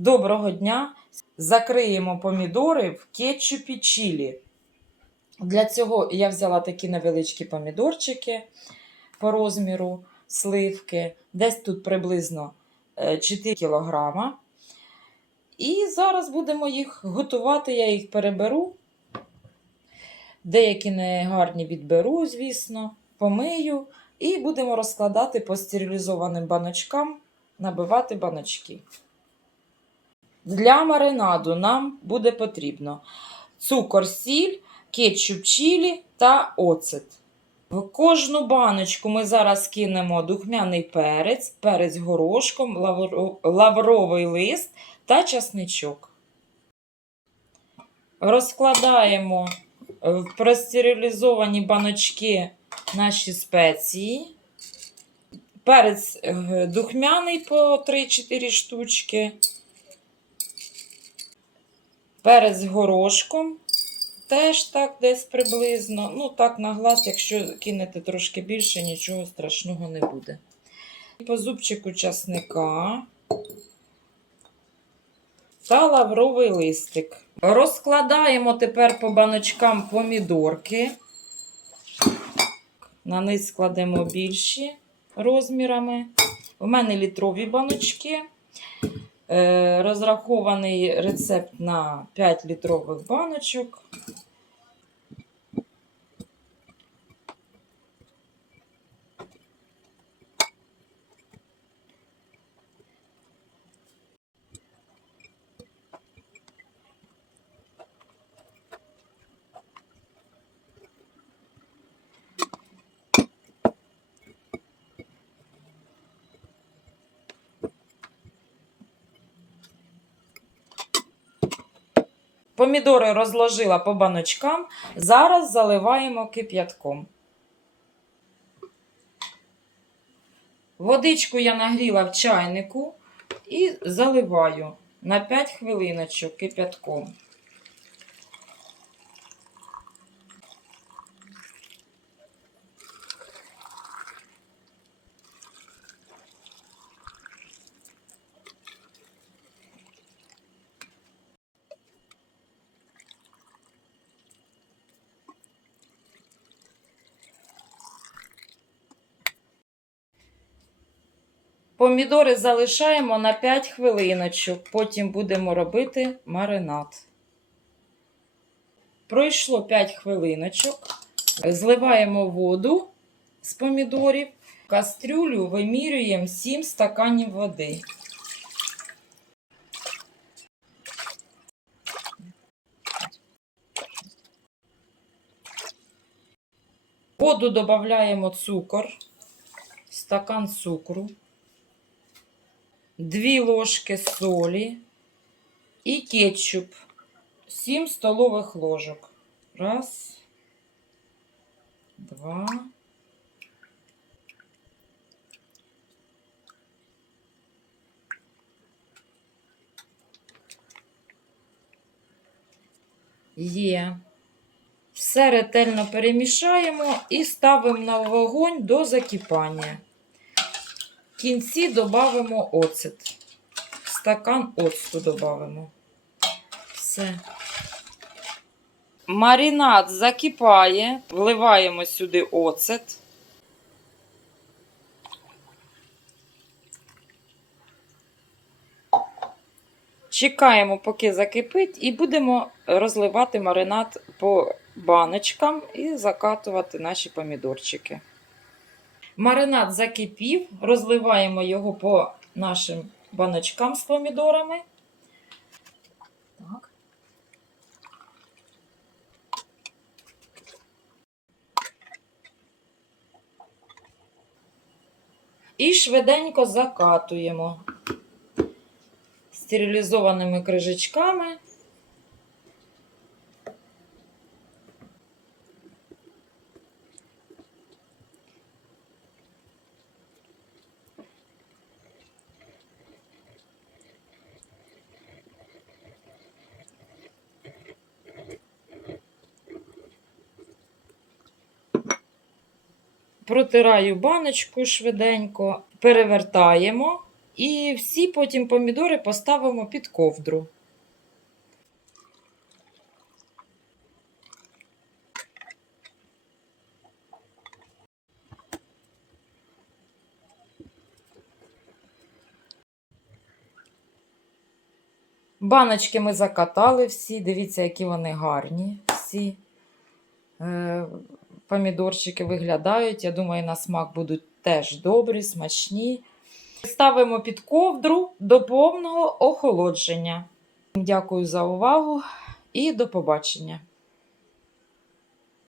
Доброго дня! Закриємо помідори в кетчупі чілі. Для цього я взяла такі невеличкі помідорчики по розміру, сливки, десь тут приблизно е, 4 кг. І зараз будемо їх готувати, я їх переберу. Деякі негарні відберу, звісно, помию і будемо розкладати по стерилізованим баночкам, набивати баночки. Для маринаду нам буде потрібно цукор, сіль, кетчуп чилі та оцет. В кожну баночку ми зараз кинемо духмяний перець, перець горошком, лавро- лавровий лист та часничок. Розкладаємо в простерилізовані баночки наші спеції. Перець е, духмяний по 3-4 штучки. Перець горошком. Теж так десь приблизно. Ну, так на глаз, якщо кинете трошки більше, нічого страшного не буде. По зубчику часника та лавровий листик. Розкладаємо тепер по баночкам помідорки. На низ складемо більші розмірами. У мене літрові баночки. Е, Розрахований рецепт на 5 літрових баночок. Помідори розложила по баночкам. Зараз заливаємо кип'ятком. Водичку я нагріла в чайнику і заливаю на 5 хвилиночок кип'ятком. Помідори залишаємо на 5 хвилиночок, потім будемо робити маринад. Пройшло 5 хвилиночок. Зливаємо воду з помідорів. Кастрюлю вимірюємо 7 стаканів води. Воду додаємо цукор, стакан цукру. 2 ложки солі і кетчуп 7 столових ложок. Раз, два. Є. Все ретельно перемішаємо і ставимо на вогонь до закипання. В кінці додамо оцет. Стакан оцту додамо. Все. Маринад закипає, вливаємо сюди оцет. Чекаємо, поки закипить, і будемо розливати маринад по баночкам і закатувати наші помідорчики. Маринад закипів, розливаємо його по нашим баночкам з помідорами. Так. І швиденько закатуємо стерилізованими крижечками. Протираю баночку швиденько, перевертаємо І всі потім помідори поставимо під ковдру. Баночки ми закатали всі. Дивіться, які вони гарні. Всі е, помідорчики виглядають. Я думаю, на смак будуть теж добрі, смачні. Ставимо під ковдру до повного охолодження. Дякую за увагу і до побачення!